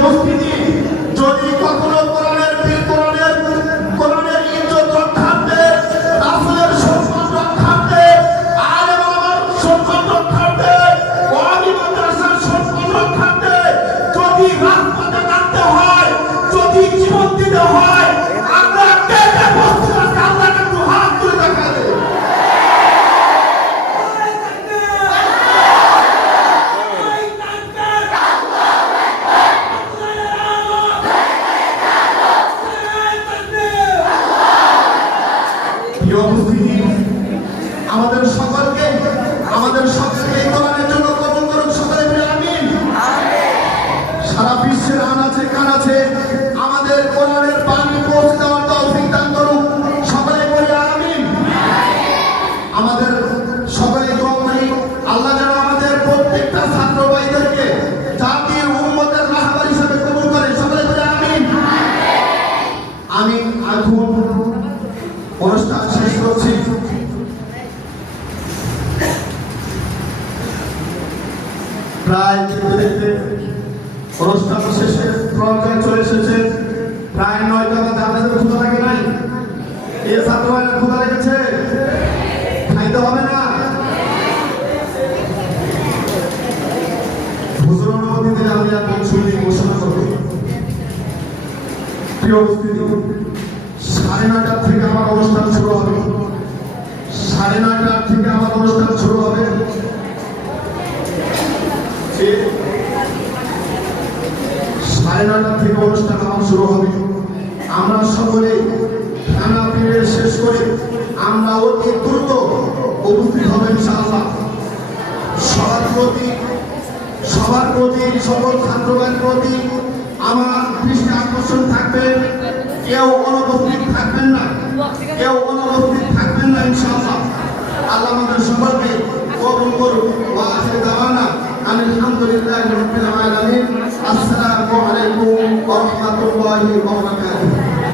উপস্থিতি, যদি কখনো কোরআনের ইজ্জত রক্ষার্থে, রাসূলের সম্মান রক্ষার্থে, আলেম ওলামার সম্মান রক্ষার্থে, ওয়ালি মাদ্রাসার সম্মান রক্ষার্থে যদি রাজপথে নামতে হয়, যদি জীবন দিতে হয়, আমরা কে কে বলছি আল্লাহকে একটু হাত তুলে দেখাবে। আমাদের সকলকে এই কোরআনের জন্য কবুল করুন, সকলে বলে আমিন। সারা বিশ্বের আনাচে কানাচে আমাদের কোরআনের বাণী পৌঁছে দেওয়ার তৌফিক দান করুন, সকলে বলে আমিন। আমাদের সকলে দোয়া করি আল্লাহ যেন আমাদের প্রত্যেকটা ছাত্র ভাইদেরকে জাতির উম্মতের রাহবার হিসেবে কবুল করেন, সকলে বলে আমিন। আমি এখন অনুষ্ঠান শেষ করছি। প্রায় অনুষ্ঠান শেষে পর্যায়ে চলে এসেছে, প্রায় 9টা বাজে। আপনাদের ক্ষুধা লাগে নাই? এই ছাত্র ভাইয়ের ক্ষুধা লেগেছে? খাইতে হবে না? হুজুর অনুমতি দিলে আমি আর শুনি ঘোষণা করব। প্রিয় উপস্থিতি, 9:30 থেকে আমার অনুষ্ঠান শুরু হবে। 9:30 থেকে আমার অনুষ্ঠান শুরু হবে। 9:30 থেকে অনুষ্ঠান আমার শুরু হবে। আমরা সকলে খানা পিরিয়ড শেষ করে আমরা অতি দ্রুত উপস্থিত হবে ইনশাআল্লাহ। সবার প্রতি সকল ছাত্রদের প্রতি আমার দৃষ্টি আকর্ষণ থাকবে, কেউ অনুপস্থিত থাকবেন না ইনশাআল্লাহ। আল্লাহ আমাদের সকলকে কবুল করুন। ওয়া আখির দাওয়ানা আলহামদুলিল্লাহি রাব্বিল আলামিন। আসসালামু আলাইকুম ওয়া রাহমাতুল্লাহি ওয়া বারাকাতুহু।